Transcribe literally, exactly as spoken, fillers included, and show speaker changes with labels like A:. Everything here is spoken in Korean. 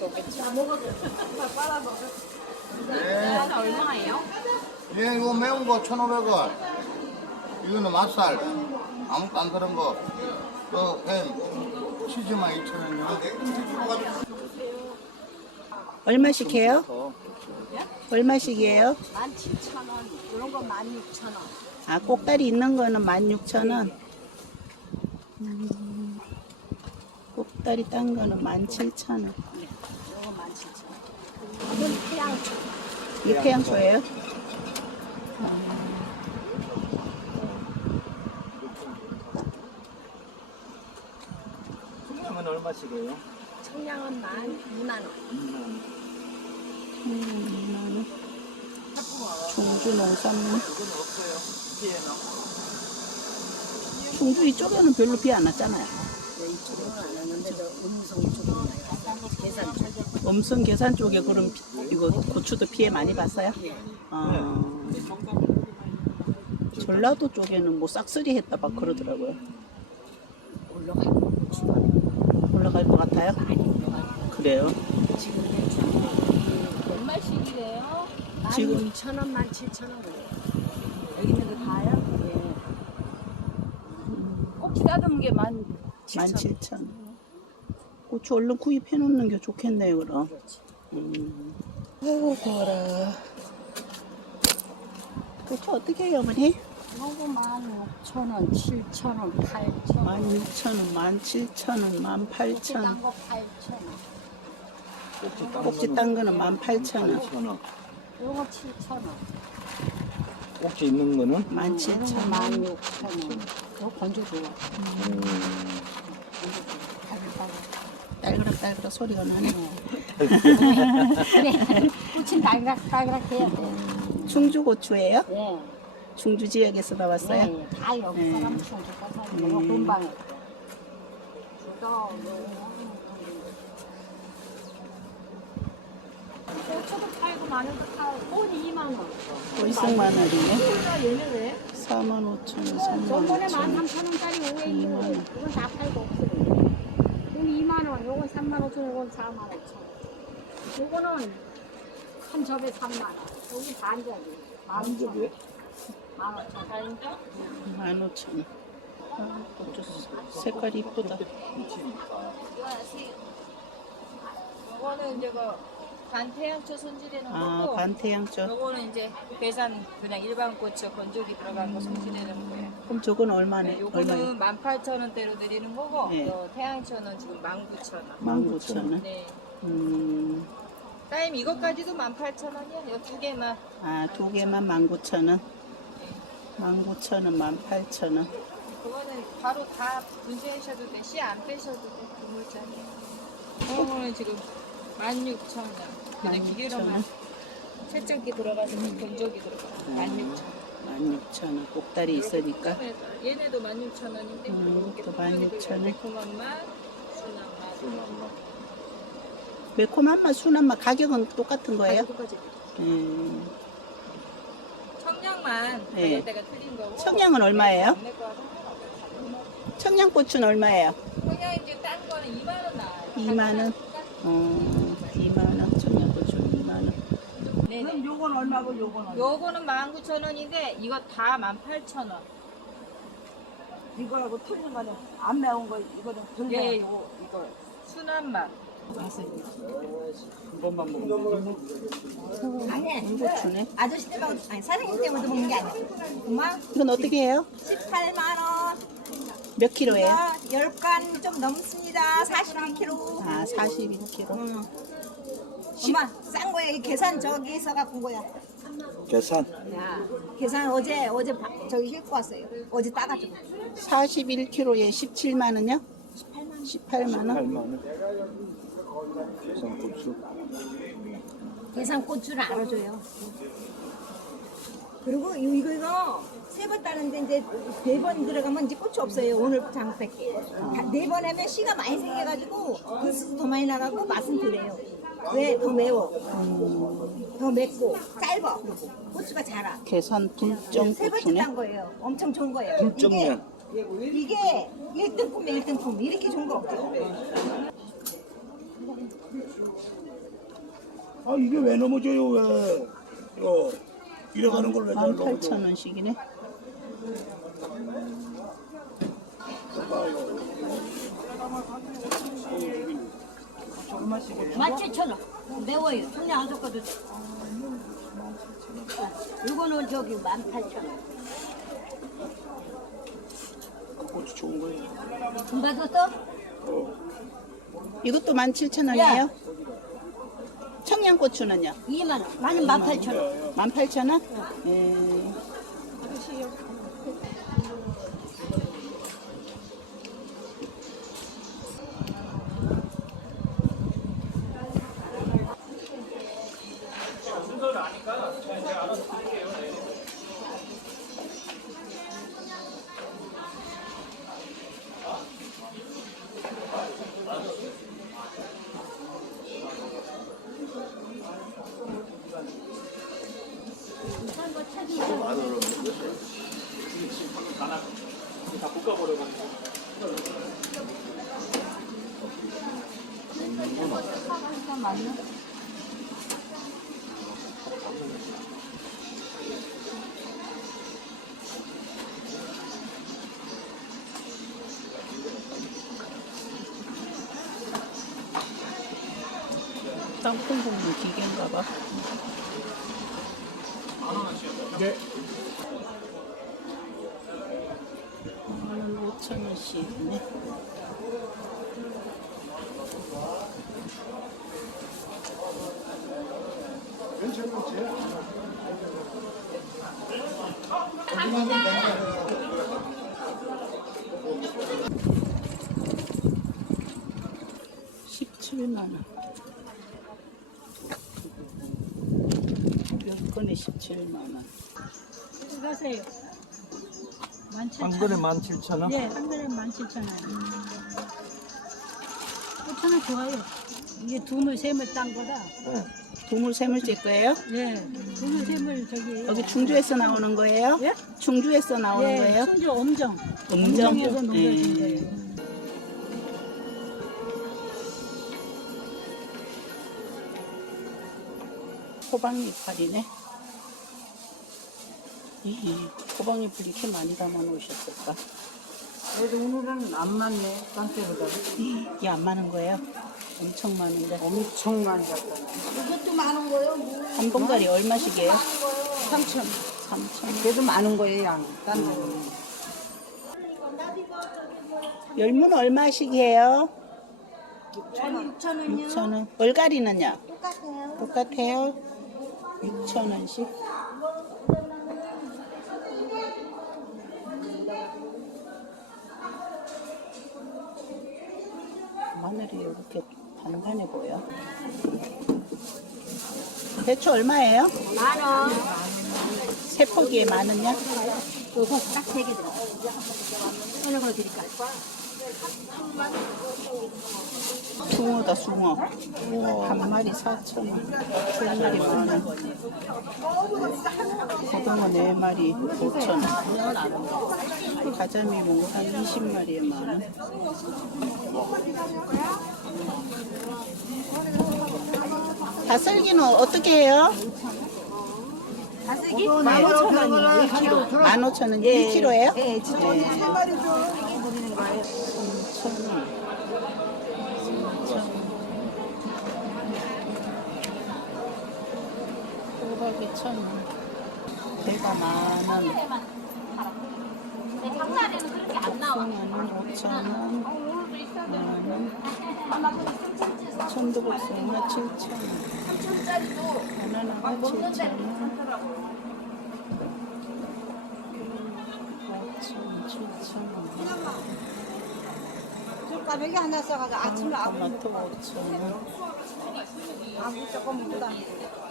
A: 거겠지.
B: 네.
A: 얼마예요?
B: 예, 이거 매운 거 천오백 원. 이거는 맛살. 아무것도 안 들은 거. 또 햄. 치즈만 이천 원요.
C: 얼마씩 해요? 얼마씩이에요?
A: 만 칠천 원. 이런 거 만 육천 원.
C: 아, 꼭다리 있는 거는 만 육천 원. 음, 꼭다리 딴 거는 만 칠천 원.
A: 네. 이런 거 만 칠천 원. 이건 태양초.
C: 이게 태양초예요?
D: 청량은 얼마씩이에요?
A: 청량은 만 이만 원.
C: 음, 충주 농산물.
D: 이건 없어요. 피해나.
C: 충주 이쪽에는 별로 비 안 왔잖아요.
A: 네, 이쪽은 안 왔는데 저 음성 쪽은 와요. 계산 쪽.
C: 음성 계산 쪽에 그럼 피- 이거 고추도 피해 많이 봤어요? 아, 전라도 쪽에는 뭐 싹쓸이 했다 막 그러더라고요.
A: 올라갈 거 고추가
C: 올라갈 것 같아요?
A: 많이 올라가요.
C: 그래요?
A: 지금 얼마씩이래요?
C: 지금-
A: 만 이천 원, 만 칠천 원 그래요. 여기 있는 거 다요? 네. 꼭지 다듬은 게만
C: 만 칠천 원. 고추 얼른 구입해 놓는 게 좋겠네요, 그럼. 음. 아이고, 더워라. 고추 어떻게 해요, 어머니?
A: 이거 만 육천 원, 칠천 원, 팔천 원.
C: 만 육천 원, 만 칠천 원, 만 팔천 원.
A: 거 팔천 원.
D: 꼭지 딴
C: 꼭지
D: 거는
C: 딴 거는 만 팔천 원.
D: 팔천 원.
A: 이거 칠천 원.
D: 꼭지 있는 거는
C: 만 칠천 원.
A: 만 육천 원. 이거 건조 좋아.
C: 딸그락 딸그락 소리가 나네.
A: 그래. 꽃은 달그락 달그락 해야 돼.
C: 충주 고추예요?
A: 네.
C: 충주 지역에서 나왔어요?
A: 네. 다 여기
C: 네.
A: 사람 충주가 살고
C: 음.
A: 금방에. 주도 고추도 팔고 마늘도 팔고 꽃이 이만 원.
C: 월성 마늘이네.
A: 얘는 왜?
C: 사만 오천 원, 삼만
A: 저번에
C: 오천
A: 만
C: 원.
A: 삼천 원짜리 오해 이거
C: 이만 원.
A: 이건 다 팔고 없어요. 이건 이만 원, 이건 삼만 오천 원, 이건 사만 오천 원. 이거는 한 접에 삼만 원. 여기 반접이 만 오천 원.
D: 한접이에
A: 만 오천 원.
C: 만 오천 원. 아, 고추 색깔이 이쁘다.
E: 이거는 이제 그 반태양초 손질해놓은
C: 아,
E: 거고,
C: 반태양초.
E: 요거는 이제 괴산 그냥 일반 고추 건조기 들어간 거 손질해놓은 거예요.
C: 그럼 저건 얼마네?
E: 네,
C: 얼마요?
E: 요거는 만 팔천 원대로 드리는 거고,
C: 네.
E: 요 태양초는 지금 만 구천 원.
C: 만 구천 원.
E: 네.
C: 음,
E: 따님 이것까지도 만 팔천 원이야. 요 두 개만.
C: 아, 두 개만 만 구천 원. 만 구천 원, 만 팔천 원.
E: 그거는 바로 다 분쇄하셔도 돼. 씨 안 빼셔도 돼. 그물장에. 요거는 지금 만 육천 원. 그냥 기계로만 세척기 들어가서 건조기 들어가. 만 육천 원.
C: 만 육천 원. 꼭다리 있으니까.
E: 얘네도 만 육천 원인데
C: 음,
E: 이렇게
C: 또 만 육천 원.
E: 매콤한 맛, 순한 맛.
C: 매콤한 맛, 순한 맛 가격은 똑같은 거예요?
E: 가격까지.
C: 음,
E: 청량만
C: 네.
E: 가격대가 틀린 거고.
C: 청량은 얼마예요?
E: 안내 거와 상관없어요.
C: 청양고추는 얼마예요?
E: 청량 이제 딴 거는 이만 원 나와요.
C: 이만 원. 어, 이만 원. 청양고추 이만 원.
E: 네네.
F: 요건 얼마고 요건 얼마?
E: 요거는 만 구천 원인데 이거 다 만 팔천 원.
F: 이거하고 틀린 거는 안 매운 거 이거는 덜 매운
E: 예,
F: 거.
E: 요거 이거 순한 맛.
D: 한 번만 먹으면 되지.
G: 아니,
C: 고추네.
G: 아저씨 때문에, 아니, 사장님 때문에 먹는 게 아니야. 엄마,
C: 이건 어떻게 해요?
G: 십팔만 원.
C: 몇 킬로예요?
G: 이거 열 간 좀 넘습니다. 사십일 킬로그램.
C: 아, 사십일 킬로그램.
G: 응. 엄마, 싼 거야. 이 계산 저기서 갖고 온 거야.
D: 계산.
G: 야, 계산 어제, 어제 바- 저기 싣고 왔어요. 어제 따가지고.
C: 사십일 킬로그램에 십칠만 원요? 십팔만 원?
D: 팔만 원. 계산 고추.
G: 계산 고추를 알아줘요. 그리고 이- 이거, 이거 세 번 따는데 이제 네 번 들어가면 이제 고추 없어요. 오늘 장밖에. 네 번 하면 씨가 많이 생겨가지고 군수도 더 많이 나가고 맛은 덜해요. 왜? 더 매워. 더 맵고 짧아. 그리고 고추가 자라.
C: 계산 불정
G: 세 번째
C: 고추네.
G: 딴 거예요. 엄청 좋은 거예요.
D: 불정면.
G: 이게, 이게 일 등품이야 일 등품. 이렇게 좋은 거 없죠.
H: 아 이게 왜 넘어져요 왜? 이거 이래가는 걸 왜 잘
C: 만
H: 넘어져?
C: 팔천 원씩이네.
G: 만 칠천 원. 매워요. 손이 안 섞어도 돼. 이거는 저기 만 팔천 원.
H: 고추 좋은 거예요.
G: 돈 받았어?
C: 이것도 만 칠천 원이에요? 청양고추는요?
G: 이만 원. 나는 만 팔천 원.
C: 만 팔천 원? 예. 땅콩 볶는 기계인가 봐.
H: 네.
C: 만 오천 원씩이네. 십칠만 원. 몇 건에 십칠만 원.
A: 가세요. 만
D: 한
A: 칠천
D: 그릇
A: 원.
D: 만 칠천 원?
A: 네, 한 그릇 만 칠천 원. 오천 원 좋아요. 이게 두물 세물 딴 거다.
C: 두물 세물째 거예요?
A: 네, 두물 세물 저기.
C: 여기 충주에서 나오는 거예요?
A: 예?
C: 충주에서 나오는
A: 네,
C: 거예요?
A: 충주 엄정.
C: 엄정?
A: 엄정에서 농사진
C: 예.
A: 거예요.
C: 호박잎알이네. 이, 이 호박잎을 이렇게 많이 담아 놓으셨을까?
F: 그래도 오늘은 안 맞네. 딴 때보다.
C: 이게 안 많은 거예요? 엄청 많은데.
F: 엄청 많이 갔다.
G: 이것도 많은 거요?
C: 한 봉다리 얼마씩이에요?
F: 삼천.
C: 삼천.
F: 그래도 많은 거예요, 양. 딴 데보다.
C: 열무는 얼마씩이에요?
G: 육천 원이요.
C: 육천 원. 얼갈이는요?
G: 똑같아요.
C: 똑같아요. 육천 원씩. 마늘이 이렇게 단단해 보여. 배추 얼마예요?
G: 만 원.
C: 세 포기에 만 원이야?
G: 요거 딱 세 개 들어. 어느 거 드릴까요?
C: 숭어다 숭어. 우와, 한 마리 사천 원. 한 마리 만 원. 고등어 네 마리 오천 원. 가자미 뭐 한 이십 마리에 만 원. 다슬기는 어떻게 해요?
G: 다슬기?
C: 만 오천 원이에요. 일 킬로그램. 만 오천 원. 일 킬로그램예요?
G: 네, 진짜 세 마리 줘.
C: 삼천 원. 호박이 천 원. 대가 만 원.
G: 장날에는 그렇게 안 나와.
C: 만 오천 원. 만 원. 천도복숭아 칠천 원. 바나나가 칠천 원. 오천, 칠천 원.
G: 가격이 하나 싸가지고 아침에 아구
C: 토마토 오천 원.
G: 아구 조금 묻어.